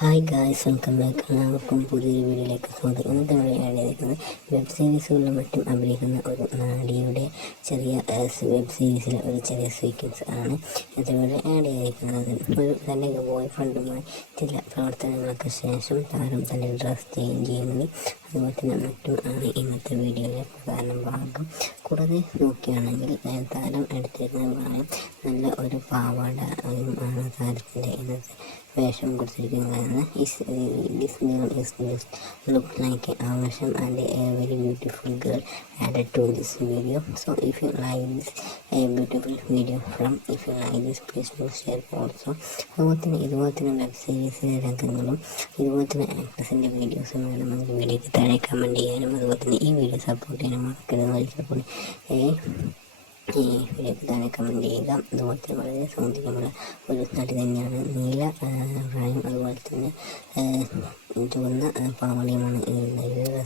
Hi guys, welcome back. എല്ലാവർക്കും പുതിയൊരു വീഡിയോയിലേക്ക് സ്വാഗതം. ഇന്നത്തെ വഴിയാണ് ചെയ്തിരിക്കുന്നത് വെബ് സീരീസുകളിലും മറ്റും അഭിനയിക്കുന്ന ഒരു നടിയുടെ ചെറിയ വെബ് സീരീസിലെ ഒരു ചെറിയ സീക്വൻസ് ആണ് ഇതേപോലെ ആഡ് ചെയ്തിരിക്കുന്നത്. ഒരു തൻ്റെ ബോയ് ഫ്രണ്ടുമായി ചില പ്രവർത്തനങ്ങൾക്ക് ശേഷം താരം തൻ്റെ ഡ്രസ് ചേഞ്ച് ചെയ്യുന്നത് അതുപോലെ തന്നെ മറ്റും ആണ് ഇന്നത്തെ വീഡിയോയിലെ പ്രധാന ഭാഗം. കൂടാതെ നോക്കുകയാണെങ്കിൽ താരം എടുത്തിരുന്ന പ്രായം നല്ല ഒരു പാവാട ആണ് താരത്തിൻ്റെ ഇന്നത്തെ വേഷം കൊടുത്തിരിക്കുന്നത്. This girl is just look like a version and a very beautiful girl added to this video. So if you like this beautiful video if you like this, please do share also. അതുപോലെ തന്നെ ഇതുപോലെ തന്നെ web സീരീസിലെ രംഗങ്ങളും ഇതുപോലെ തന്നെ ആക്ട്രസിൻ്റെ വീഡിയോസും വേണമെങ്കിൽ വീഡിയോയ്ക്ക് താഴെ കമൻറ്റ് ചെയ്യാനും അതുപോലെ തന്നെ ഈ വീഡിയോ സപ്പോർട്ട് ചെയ്യാനും മറക്കരുത്. ഈ വീഡിയോയ്ക്ക് താഴെ കമൻറ്റ് ചെയ്യുക. അതുപോലെ തന്നെ വളരെ സൗന്ദര്യമുള്ള ഒരു നടി തന്നെയാണ്. നീല പ്രായം അതുപോലെ തന്നെ ചുവന്ന പാവളിയുമാണ് ഈ നടിയുടെ